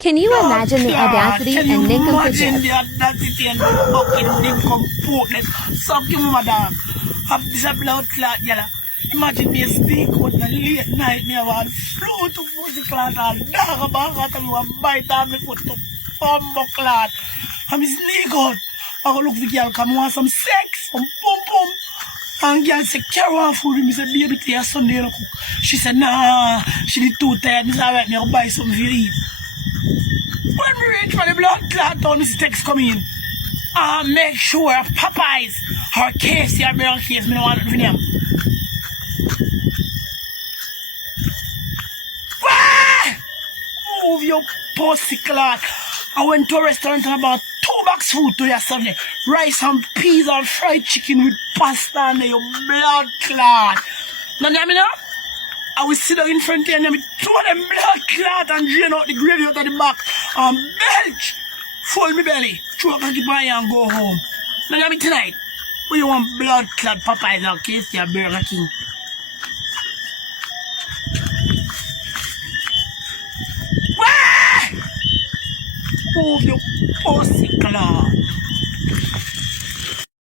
Can you imagine the audacity Can you and imagine nincompoopness? the audacity and fucking nincompoopness? Suck him, madam. Have this a blood clot, yalla. Imagine me sneak out in the late night, me have a flow to pussy clot and dog about that, me want bite on me foot to bumbo clot. And me sneak out. I go look for girl, come want some sex, some pum pum. And girl say, carry on food with me, say, baby, today Sunday you no cook. She said, nah, she be too tired, me say, alright, me go buy something for you eat. When we reach for the blood clot town, Mr. Text come in. Make sure Popeyes or KFC or Burger Case, me no want nothing for them. Move your pussy clot. I went to a restaurant and about 2 box food to yesterday. Rice and peas and fried chicken with pasta and your blood clot. Now, you know? I will sit down in front of you and me throw them blood clot and drain out the gravy out of the back and belch. Full me belly. Throw up the buy and go home. Now, you know me tonight? What you want blood clot Popeyes or KFC or Burger King? Move your pussy